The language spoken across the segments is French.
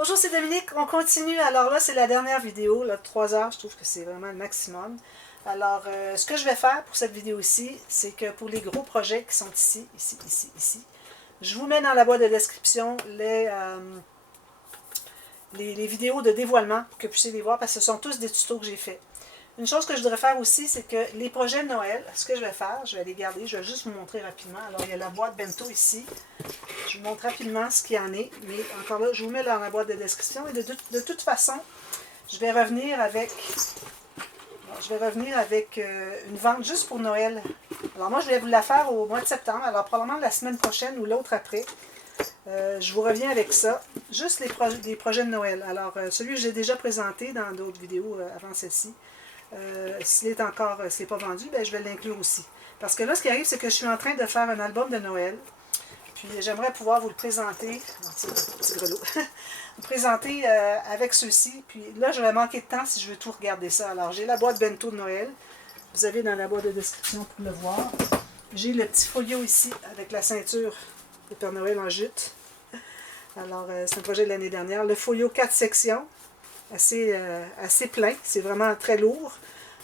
Bonjour, c'est Dominique. On continue. Alors là, c'est la dernière vidéo, là, de 3 heures. Je trouve que c'est vraiment le maximum. Alors, ce que je vais faire pour cette vidéo-ci, c'est que pour les gros projets qui sont ici, ici, je vous mets dans la boîte de description les vidéos de dévoilement pour que vous puissiez les voir parce que ce sont tous des tutos que j'ai faits. Une chose que je voudrais faire aussi, c'est que les projets de Noël, ce que je vais faire, je vais les garder, je vais juste vous montrer rapidement. Alors, il y a la boîte bento ici. Je vous montre rapidement ce qu'il y en est, mais encore là, je vous mets dans la boîte de description. Et de toute façon, je vais revenir avec une vente juste pour Noël. Alors moi, je vais vous la faire au mois de septembre, alors probablement la semaine prochaine ou l'autre après. Je vous reviens avec ça. Juste les projets de Noël. Alors, celui que j'ai déjà présenté dans d'autres vidéos avant celle-ci, s'il n'est pas vendu, ben, je vais l'inclure aussi. Parce que là, ce qui arrive, c'est que je suis en train de faire un album de Noël. Puis j'aimerais pouvoir vous le présenter, petit grelot, vous présenter avec ceux-ci. Puis là, je vais manquer de temps si je veux tout regarder ça. Alors, j'ai la boîte bento de Noël. Vous avez dans la boîte de description pour le voir. J'ai le petit folio ici avec la ceinture de Père Noël en jute. Alors, c'est un projet de l'année dernière. Le folio 4 sections, assez plein. C'est vraiment très lourd.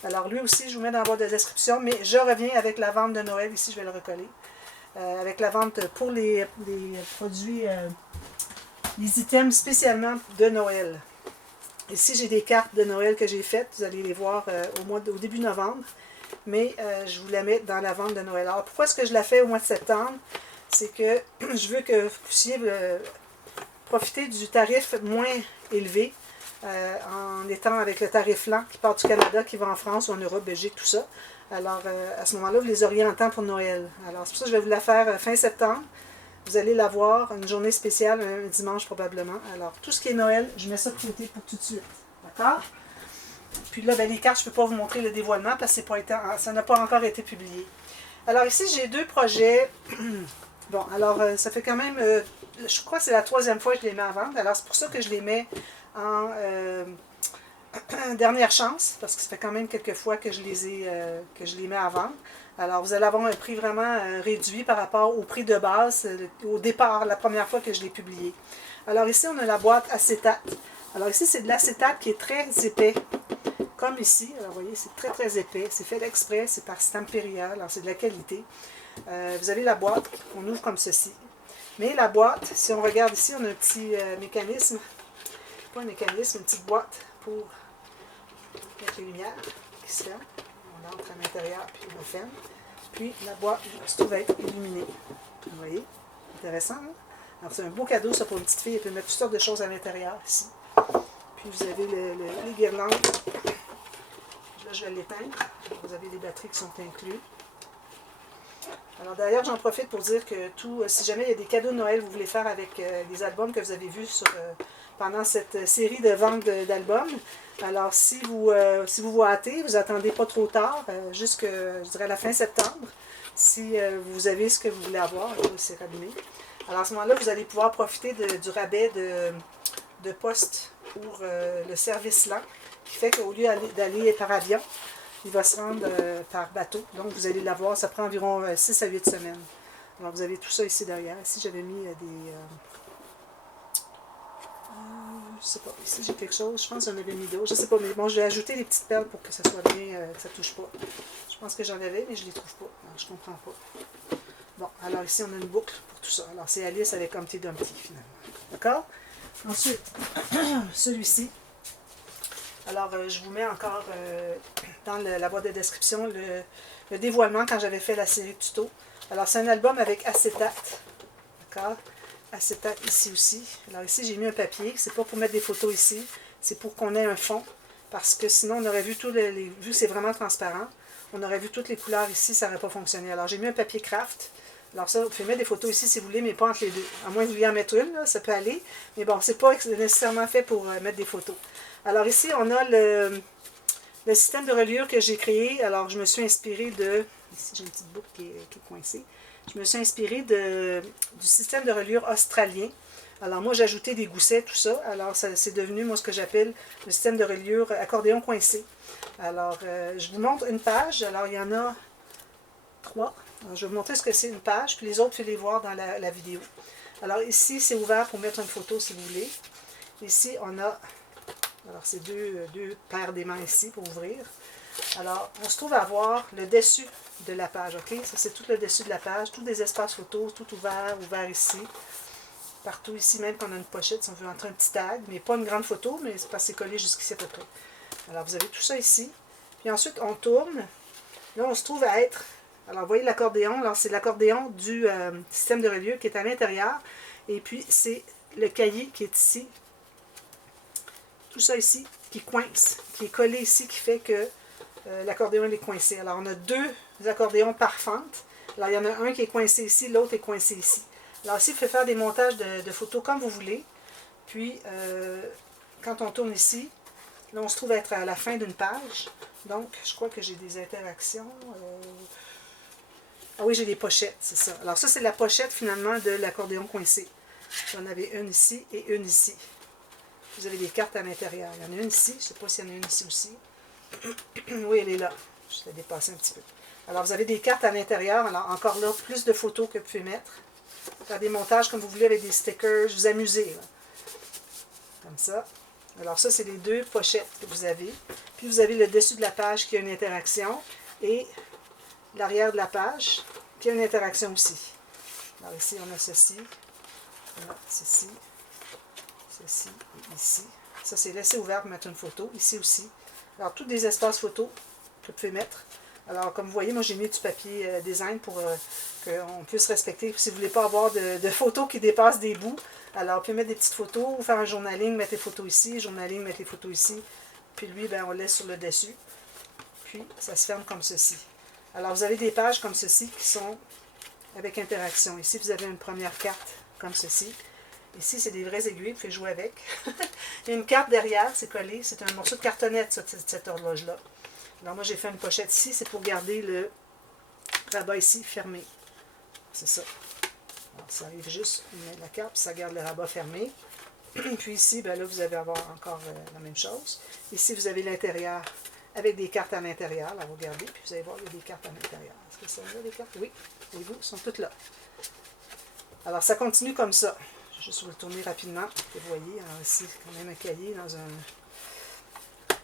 Alors, lui aussi, je vous mets dans la boîte de description. Mais je reviens avec la vente de Noël. Ici, je vais le recoller. Avec la vente pour les produits, les items spécialement de Noël. Ici, j'ai des cartes de Noël que j'ai faites. Vous allez les voir au début novembre. Mais je vous la mets dans la vente de Noël. Alors, pourquoi est-ce que je la fais au mois de septembre? C'est que je veux que vous puissiez profiter du tarif moins élevé en étant avec le tarif lent qui part du Canada, qui va en France ou en Europe, Belgique, tout ça. Alors, à ce moment-là, vous les auriez en temps pour Noël. Alors, c'est pour ça que je vais vous la faire fin septembre. Vous allez la voir, une journée spéciale, un dimanche probablement. Alors, tout ce qui est Noël, je mets ça de côté pour tout de suite. D'accord? Puis là, ben, les cartes, je ne peux pas vous montrer le dévoilement parce que ça n'a pas encore été publié. Alors ici, j'ai deux projets. Bon, alors, ça fait quand même, je crois que c'est la 3e fois que je les mets en vente. Alors, c'est pour ça que je les mets en dernière chance, parce que ça fait quand même quelques fois que je les mets à vendre. Alors, vous allez avoir un prix vraiment réduit par rapport au prix de base, au départ, la première fois que je l'ai publié. Alors ici, on a la boîte acétate. Alors ici, c'est de l'acétate qui est très épais, comme ici. Alors, vous voyez, c'est très, très épais. C'est fait exprès, c'est par Stamperia, alors c'est de la qualité. Vous avez la boîte, on ouvre comme ceci. Mais la boîte, si on regarde ici, on a un petit mécanisme, pas un mécanisme, une petite boîte pour mettre les lumières qui se ferme. On entre à l'intérieur, puis on ferme. Puis la boîte se trouve être illuminée. Vous voyez? Intéressant, hein? Alors c'est un beau cadeau, ça, pour une petite fille. Elle peut mettre toutes sortes de choses à l'intérieur, ici. Puis vous avez les guirlandes. Là, je vais l'éteindre. Vous avez les batteries qui sont incluses. Alors d'ailleurs, j'en profite pour dire que si jamais il y a des cadeaux de Noël que vous voulez faire avec les albums que vous avez vus pendant cette série de ventes d'albums, alors si vous vous hâtez, vous attendez pas trop tard, jusque, je dirais, la fin septembre, si vous avez ce que vous voulez avoir, c'est rallumé. Alors à ce moment-là, vous allez pouvoir profiter du rabais de poste pour le service lent, qui fait qu'au lieu d'aller par avion, il va se rendre par bateau. Donc, vous allez l'avoir. Ça prend environ 6 à 8 semaines. Alors, vous avez tout ça ici derrière. Ici, j'avais mis je sais pas. Ici, j'ai quelque chose. Je pense que j'en avais mis d'autres. Je sais pas. Mais bon, je vais ajouter les petites perles pour que ça soit bien, que ça ne touche pas. Je pense que j'en avais, mais je ne les trouve pas. Alors, je comprends pas. Bon, alors ici, on a une boucle pour tout ça. Alors, c'est Alice avec Humpty Dumpty, finalement. D'accord? Ensuite, celui-ci. Alors, je vous mets encore dans la boîte de description le dévoilement quand j'avais fait la série de tutos. Alors, c'est un album avec acétate. D'accord? Acétate ici aussi. Alors, ici, j'ai mis un papier. C'est pas pour mettre des photos ici. C'est pour qu'on ait un fond. Parce que sinon, on aurait vu vu que c'est vraiment transparent, on aurait vu toutes les couleurs ici, ça n'aurait pas fonctionné. Alors, j'ai mis un papier craft. Alors ça, vous pouvez mettre des photos ici si vous voulez, mais pas entre les deux. À moins que vous vouliez en mettre une, là, ça peut aller. Mais bon, c'est pas nécessairement fait pour mettre des photos. Alors ici, on a le système de reliure que j'ai créé. Alors, je me suis inspirée de... Ici, j'ai une petite boucle qui est coincée. Je me suis inspirée du système de reliure australien. Alors, moi, j'ai ajouté des goussets, tout ça. Alors, c'est devenu, moi, ce que j'appelle le système de reliure accordéon coincé. Alors, je vous montre une page. Alors, il y en a 3. Alors, je vais vous montrer ce que c'est une page, puis les autres, vous allez les voir dans la vidéo. Alors, ici, c'est ouvert pour mettre une photo si vous voulez. Ici, on a, alors c'est deux paires d'aimants ici pour ouvrir. Alors, on se trouve à voir le dessus de la page, ok? Ça, c'est tout le dessus de la page, tous des espaces photos, tout ouvert, ouvert ici. Partout ici, même qu'on a une pochette, si on veut entrer un petit tag, mais pas une grande photo, mais c'est parce que c'est collé jusqu'ici à peu près. Alors, vous avez tout ça ici. Puis ensuite, on tourne. Là, on se trouve à être... Alors, vous voyez l'accordéon. Alors, c'est l'accordéon du système de relieu qui est à l'intérieur. Et puis, c'est le cahier qui est ici. Tout ça ici qui coince, qui est collé ici, qui fait que l'accordéon est coincé. Alors, on a deux accordéons par fente. Alors, il y en a un qui est coincé ici, l'autre est coincé ici. Alors, ici, vous pouvez faire des montages de photos comme vous voulez. Puis, quand on tourne ici, là, on se trouve être à la fin d'une page. Donc, je crois que j'ai des interactions. Ah oui, j'ai des pochettes, c'est ça. Alors, ça, c'est la pochette, finalement, de l'accordéon coincé. J'en avais une ici et une ici. Vous avez des cartes à l'intérieur. Il y en a une ici. Je ne sais pas s'il y en a une ici aussi. Oui, elle est là. Je l'ai dépassée un petit peu. Alors, vous avez des cartes à l'intérieur. Alors, encore là, plus de photos que vous pouvez mettre. Faire des montages comme vous voulez avec des stickers. Vous amusez, là. Comme ça. Alors, ça, c'est les deux pochettes que vous avez. Puis, vous avez le dessus de la page qui a une interaction. Et l'arrière de la page qui a une interaction aussi. Alors, ici, on a ceci. On a ceci. Ceci et ici. Ça, c'est laissé ouvert pour mettre une photo. Ici aussi. Alors, tous des espaces photos que vous pouvez mettre. Alors, comme vous voyez, moi, j'ai mis du papier design pour qu'on puisse respecter. Si vous ne voulez pas avoir de photos qui dépassent des bouts, alors, vous pouvez mettre des petites photos, ou faire un journaling, mettre les photos ici, journaling, mettre les photos ici. Puis lui, ben, on le laisse sur le dessus. Puis, ça se ferme comme ceci. Alors, vous avez des pages comme ceci qui sont avec interaction. Ici, vous avez une première carte comme ceci. Ici, c'est des vraies aiguilles, vous pouvez jouer avec. Il y a une carte derrière, c'est collé. C'est un morceau de cartonnette, cette horloge-là. Alors, moi, j'ai fait une pochette ici. C'est pour garder le rabat ici fermé. C'est ça. Alors, ça arrive juste, on met la carte, puis ça garde le rabat fermé. Puis ici, ben là, vous allez avoir encore la même chose. Ici, vous avez l'intérieur avec des cartes à l'intérieur. Là, vous regardez, puis vous allez voir, il y a des cartes à l'intérieur. Est-ce que ça va, les cartes? Oui. Et vous, sont toutes là. Alors, ça continue comme ça. Je vais juste vous le tourner rapidement. Vous voyez, alors ici, quand même un cahier dans un...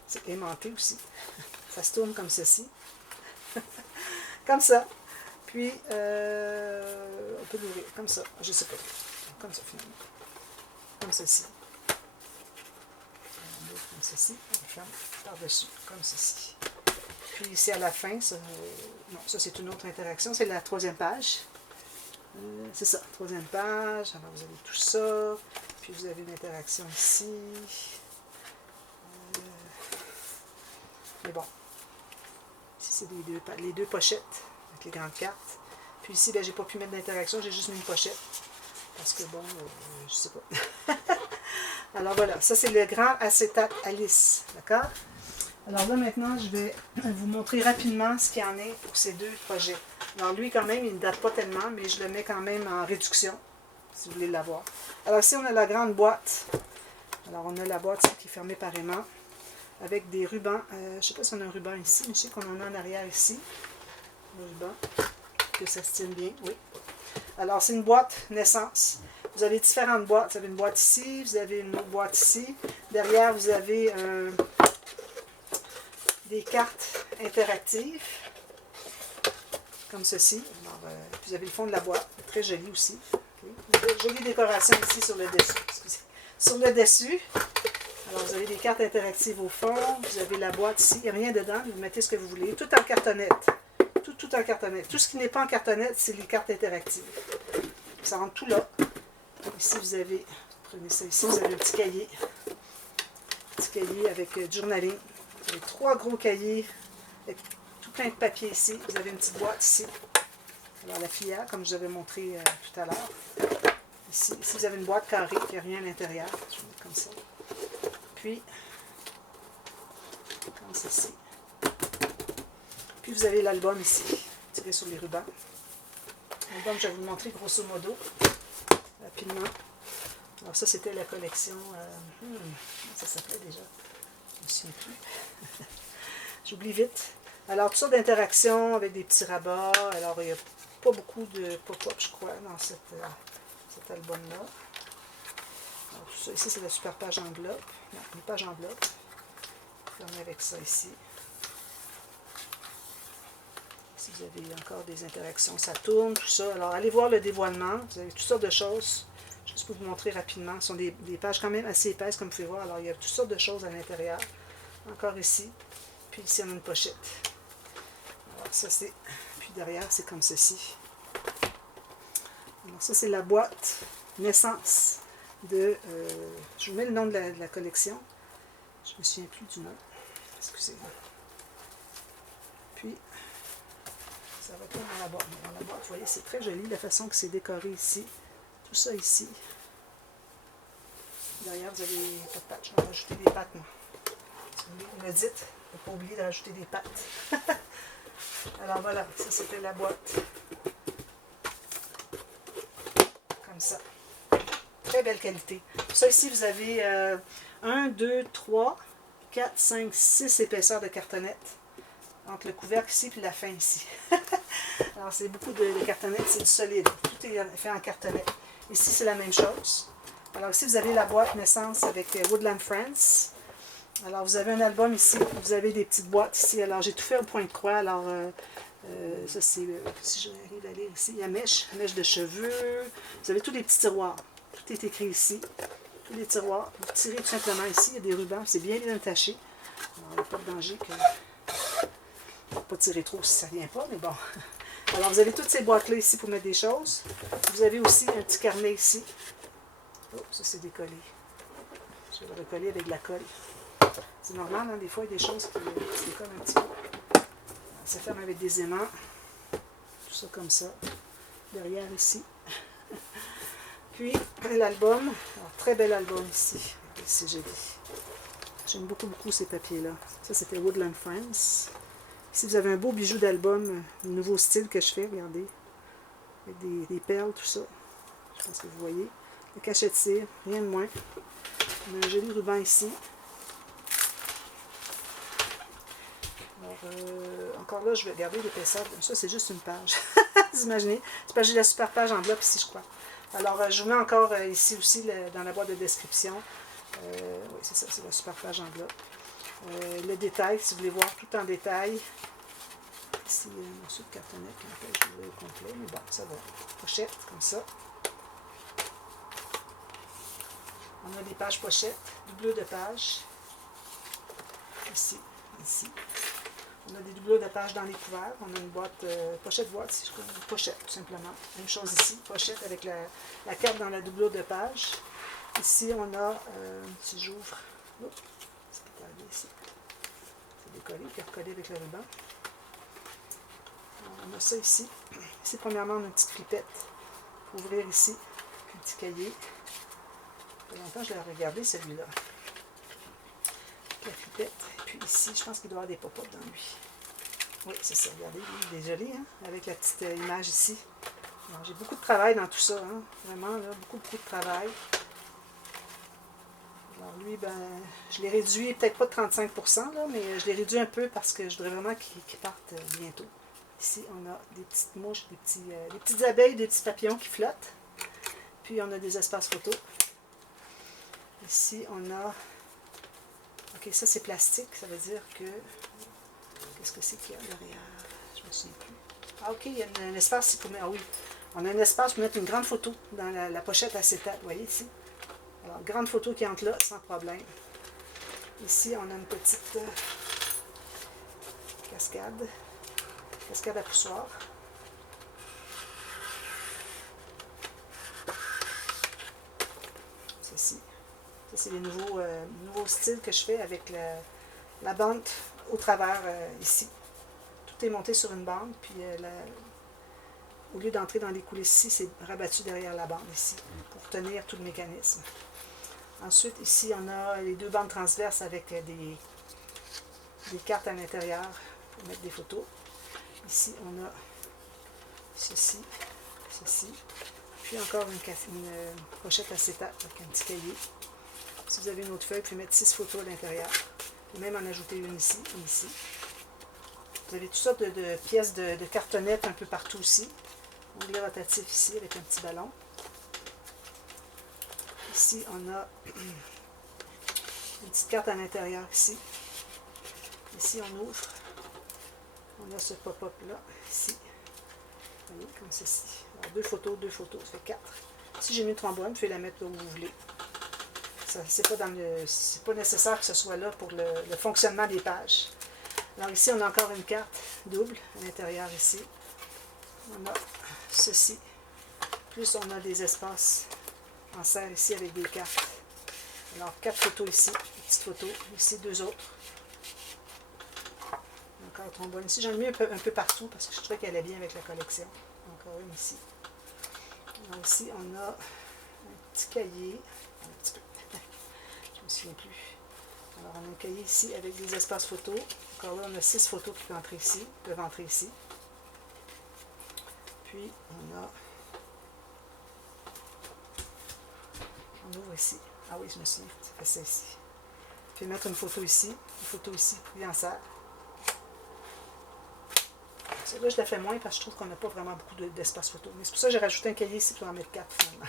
C'est aimanté aussi. Ça se tourne comme ceci. Comme ça. Puis, on peut l'ouvrir comme ça. Je ne sais pas. Comme ça, finalement. Comme ceci. Comme ceci. On ferme par-dessus. Comme ceci. Puis ici, à la fin, ça, non, ça c'est une autre interaction. C'est la troisième page. C'est ça, troisième page. Alors, vous avez tout ça. Puis, vous avez une interaction ici. Mais bon. Ici, c'est les deux pochettes avec les grandes cartes. Puis ici, ben, j'ai pas pu mettre d'interaction. J'ai juste mis une pochette. Parce que, bon, je sais pas. Alors, voilà. Ça, c'est le grand acétate Alice. D'accord? Alors là, maintenant, je vais vous montrer rapidement ce qu'il y en a pour ces deux projets. Alors lui, quand même, il ne date pas tellement, mais je le mets quand même en réduction, si vous voulez l'avoir. Alors ici, on a la grande boîte. Alors on a la boîte qui est fermée par aimant, avec des rubans. Je ne sais pas si on a un ruban ici, mais je sais qu'on en a en arrière ici. Le ruban, que ça se tienne bien, oui. Alors c'est une boîte naissance. Vous avez différentes boîtes. Vous avez une boîte ici, vous avez une autre boîte ici. Derrière, vous avez des cartes interactives, comme ceci. Alors, vous avez le fond de la boîte, très joli aussi. Okay. Jolie décoration ici sur le dessus. Excusez. Sur le dessus, alors vous avez des cartes interactives au fond, vous avez la boîte ici, il n'y a rien dedans, vous mettez ce que vous voulez, tout en cartonnette. Tout en cartonnette. Tout ce qui n'est pas en cartonnette, c'est les cartes interactives. Ça rentre tout là. Ici, vous avez, prenez ça ici, vous avez un petit cahier. Petit cahier avec du journaling. Vous avez trois gros cahiers avec tout plein de papier ici. Vous avez une petite boîte ici. Alors la filière, comme je vous avais montré tout à l'heure. Ici, vous avez une boîte carrée qui n'a rien à l'intérieur. Je vais mettre comme ça. Puis, comme ceci. Puis vous avez l'album ici, tiré sur les rubans. L'album, je vais vous le montrer grosso modo, rapidement. Alors ça, c'était la collection... comment ça s'appelait déjà? Je ne me souviens plus. J'oublie vite. Alors, tout ça d'interaction avec des petits rabats. Alors, il n'y a pas beaucoup de pop-up, je crois, dans cet album-là. Alors, tout ça, ici, c'est la super page enveloppe. Non, une page enveloppe. Fermez avec ça ici. Si vous avez encore des interactions, ça tourne, tout ça. Alors, allez voir le dévoilement. Vous avez toutes sortes de choses. Juste pour vous montrer rapidement. Ce sont des pages quand même assez épaisses, comme vous pouvez voir. Alors, il y a toutes sortes de choses à l'intérieur. Encore ici. Puis ici, on a une pochette. Alors, ça, c'est... Puis derrière, c'est comme ceci. Alors, ça, c'est la boîte naissance de... je vous mets le nom de la collection. Je ne me souviens plus du nom. Excusez-moi. Puis, ça va pas dans la boîte. Dans la boîte, vous voyez, c'est très joli la façon que c'est décoré ici. Tout ça ici. Derrière, vous avez pas de pattes. Je vais rajouter des pattes, moi. Si vous me dites, il ne faut pas oublier de rajouter des pattes. Alors voilà, ça c'était la boîte. Comme ça. Très belle qualité. Pour ça ici, vous avez 1, 2, 3, 4, 5, 6 épaisseurs de cartonnette. Entre le couvercle ici et la fin ici. Alors c'est beaucoup de cartonnette, c'est du solide. Tout est fait en cartonnette. Ici, c'est la même chose. Alors ici, vous avez la boîte naissance avec Woodland Friends. Alors, vous avez un album ici, vous avez des petites boîtes ici. Alors, j'ai tout fait au point de croix. Alors, ça, c'est, si j'arrive à lire ici, il y a mèche de cheveux. Vous avez tous les petits tiroirs. Tout est écrit ici. Tous les tiroirs. Vous tirez tout simplement ici. Il y a des rubans. C'est bien attaché. Alors, il n'y a pas de danger que... Il ne faut pas tirer trop si ça ne vient pas, mais bon. Alors, vous avez toutes ces boîtes-là ici pour mettre des choses. Vous avez aussi un petit carnet ici. Oh, ça, c'est décollé. Je vais le recoller avec de la colle. C'est normal, hein, des fois, il y a des choses qui se décollent un petit peu. Ça ferme avec des aimants. Tout ça comme ça. Derrière ici. Puis, l'album. Très bel album ici. C'est joli. J'aime beaucoup, beaucoup ces papiers-là. Ça, c'était Woodland Friends. Ici, vous avez un beau bijou d'album, un nouveau style que je fais, regardez. Avec des perles, tout ça. Je pense que vous voyez. Le cachet de cire, rien de moins. On a un joli ruban ici. Alors, encore là, je vais garder l'épaisseur. Ça, c'est juste une page. Vous imaginez? J'ai la super page enveloppe ici, je crois. Alors, je vous mets encore ici aussi, dans la boîte de description. Oui, c'est ça, c'est la super page enveloppe. Le détail, si vous voulez voir tout en détail. Ici, il y a un morceau de cartonnette qui m'empêche d'ouvrir au complet. Mais bon, ça va. Pochette, comme ça. On a des pages pochettes, doublure de pages. Ici, ici. On a des doublures de pages dans les couverts. On a une boîte, pochette boîte, si je crois, une pochette, tout simplement. Même chose ici, pochette avec la carte dans la doublure de page. Ici, on a, si j'ouvre, c'est regardez ici. C'est décollé, puis recollé avec le ruban. Alors, on a ça ici. Ici, premièrement, on a une petite flippette pour ouvrir ici. Puis un petit cahier. Ça fait longtemps que je l'ai regardé, celui-là. La flippette. Puis ici, je pense qu'il doit y avoir des pop-up dans lui. Oui, c'est ça. Regardez, il est joli, hein? Avec la petite image ici. J'ai beaucoup de travail dans tout ça, hein? Vraiment, là, beaucoup de travail. Alors lui, ben, je l'ai réduit, peut-être pas de 35%, là, mais je l'ai réduit un peu parce que je voudrais vraiment qu'il parte bientôt. Ici, on a des petites mouches, des petites abeilles, des petits papillons qui flottent. Puis, on a des espaces photos. Ici, on a... Ok, ça, c'est plastique. Ça veut dire que... Qu'est-ce que c'est qu'il y a derrière? Je me souviens plus. Ah, ok, il y a un espace pour mettre... Ah oui, on a un espace pour mettre une grande photo dans la pochette acétate. Vous voyez ici? Alors, grande photo qui entre là, sans problème. Ici, on a une petite cascade. Cascade à poussoir. Ceci. Ça, c'est les nouveaux styles que je fais avec la bande au travers ici. Tout est monté sur une bande, puis au lieu d'entrer dans les coulisses ici, c'est rabattu derrière la bande ici, pour tenir tout le mécanisme. Ensuite, ici, on a les deux bandes transverses avec des cartes à l'intérieur pour mettre des photos. Ici, on a ceci, ceci. Puis encore une pochette acétate avec un petit cahier. Si vous avez une autre feuille, vous pouvez mettre 6 photos à l'intérieur. Vous pouvez même en ajouter une ici et ici. Vous avez toutes sortes de pièces de cartonnettes un peu partout aussi. Onglet rotatif ici avec un petit ballon. ici, on a une petite carte à l'intérieur ici. Ici, on ouvre. On a ce pop-up là, ici. Vous voyez, comme ceci. Alors, deux photos, ça fait 4. Si j'ai mis une trombone, vous pouvez la mettre là où vous voulez. C'est pas nécessaire que ce soit là pour le fonctionnement des pages. Alors ici, on a encore une carte double à l'intérieur ici. On a ceci. Plus on a des espaces en serre ici avec des cartes. Alors 4 photos ici, une petite photo. Ici 2 autres. Encore un trombone ici. J'en ai mis un peu partout parce que je trouvais qu'elle allait bien avec la collection. Encore une ici. Alors ici, on a un petit cahier. Un petit peu. Je ne me souviens plus. Alors, on a un cahier ici avec des espaces photos. Encore là, on a 6 photos qui peuvent entrer ici. Puis, on ouvre ici. Ah oui, je me souviens, ça fait ça ici. Puis, mettre une photo ici, puis en serre. Celle-là, je la fais moins parce que je trouve qu'on n'a pas vraiment beaucoup d'espace photo. Mais c'est pour ça que j'ai rajouté un cahier ici pour en mettre 4 finalement.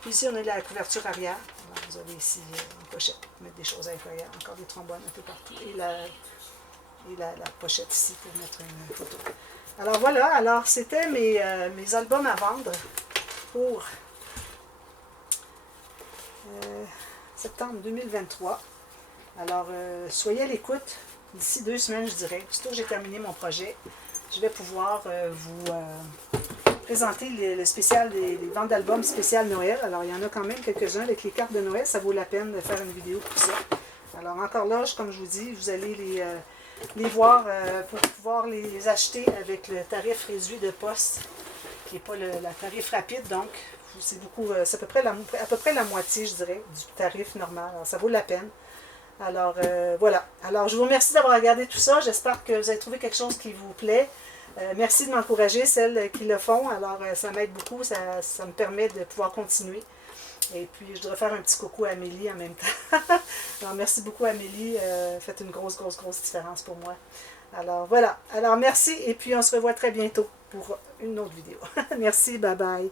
Puis ici, on a la couverture arrière. Alors, vous avez ici une pochette pour mettre des choses à l'intérieur. Encore des trombones un peu partout. Et la pochette ici pour mettre une photo. Alors voilà, alors c'était mes albums à vendre pour septembre 2023. Alors, soyez à l'écoute. D'ici 2 semaines, je dirais. Aussitôt que j'ai terminé mon projet, je vais pouvoir vous présenter le spécial des ventes d'albums spécial Noël. Alors, il y en a quand même quelques-uns avec les cartes de Noël. Ça vaut la peine de faire une vidéo pour ça. Alors, encore là, comme je vous dis, vous allez les voir pour pouvoir les acheter avec le tarif réduit de poste, qui n'est pas le tarif rapide. Donc, c'est à peu près la moitié, je dirais, du tarif normal. Alors, ça vaut la peine. Alors, voilà. Alors, je vous remercie d'avoir regardé tout ça. J'espère que vous avez trouvé quelque chose qui vous plaît. Merci de m'encourager, celles qui le font. Alors, ça m'aide beaucoup. Ça me permet de pouvoir continuer. Et puis, je devrais faire un petit coucou à Amélie en même temps. Alors, merci beaucoup, Amélie. Faites une grosse différence pour moi. Alors, voilà. Alors, merci. Et puis, on se revoit très bientôt pour une autre vidéo. Merci. Bye bye.